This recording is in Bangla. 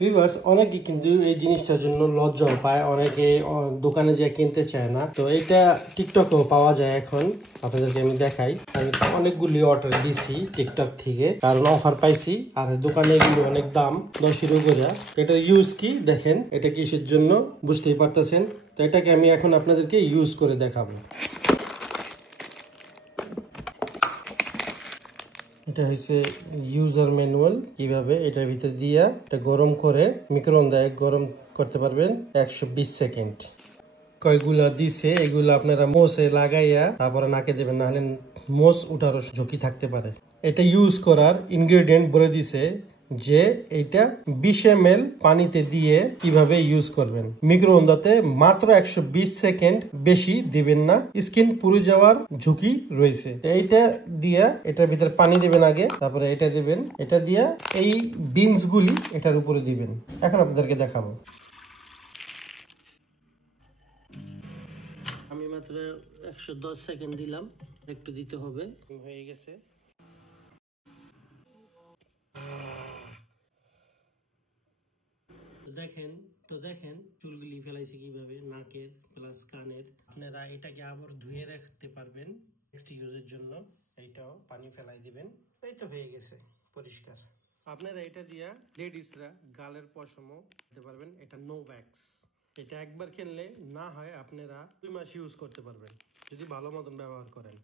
ভিউয়ার্স, অনেকে কিন্তু এই জিনিসটার জন্য লজ্জাও পায়, অনেকে দোকানে যেয়ে কিনতে চায় না। তো এটা টিকটকেও পাওয়া যায় এখন, আপনাদেরকে আমি দেখাই। আমি অনেকগুলি অর্ডার দিছি টিকটক থেকে, কারণ অফার পাইছি। আর দোকানে এগুলো অনেক দাম, 10 করে। এটা ইউজ কি দেখেন, এটা কিসের জন্য বুঝতেই পারতেছেন। তো এটাকে আমি এখন আপনাদেরকে ইউজ করে দেখাবো। এটা হচ্ছে ইউজার ম্যানুয়াল, কিভাবে এটার ভিতরে দিয়া এটা গরম করে মিক্রোওভেনে গরম করতে পারবেন 120 সেকেন্ড। কয়গুলা দিছে এগুলা আপনারা মোসে লাগাইয়া তারপরে নাকে দেবেন, নাহলে মোস উঠারও ঝুঁকি থাকতে পারে। এটা ইউজ করার ইনগ্রেডিয়েন্ট বলে দিছে যে এটা 20 ml পানিতে দিয়ে কিভাবে ইউজ করবেন। মিক্রোওভেনে মাত্র 120 সেকেন্ড, বেশি দিবেন না, স্কিন পুড়ে যাওয়ার ঝুঁকি রয়েছে। এইটা দিয়া এটার ভিতরে পানি দিবেন আগে, তারপরে এটা দিবেন, এটা দিয়া এই বিনস গুলি এটার উপরে দিবেন। এখন আপনাদেরকে দেখাবো। আমি মাত্র 110 সেকেন্ড দিলাম, একটু দিতে হবে, হয়ে গেছে। দেখেন চুলগুলি ফেলাইছে কিভাবে, নাকের প্লাস কানের। আপনারা এটাকে আবার ধুয়ে রাখতে পারবেন নেক্সট ইউজের জন্য। এইটাও পানি ফেলাই দিবেন। এই তো হয়ে গেছে পরিষ্কার। আপনারা এটা দিয়া লেডিসরা গালের পশমও দিতে পারবেন। এটা নো ভ্যাক্স। এটা একবার কিনলে না হয় আপনারা 2 মাস ইউজ করতে পারবেন যদি ভালো মতন ব্যবহার করেন।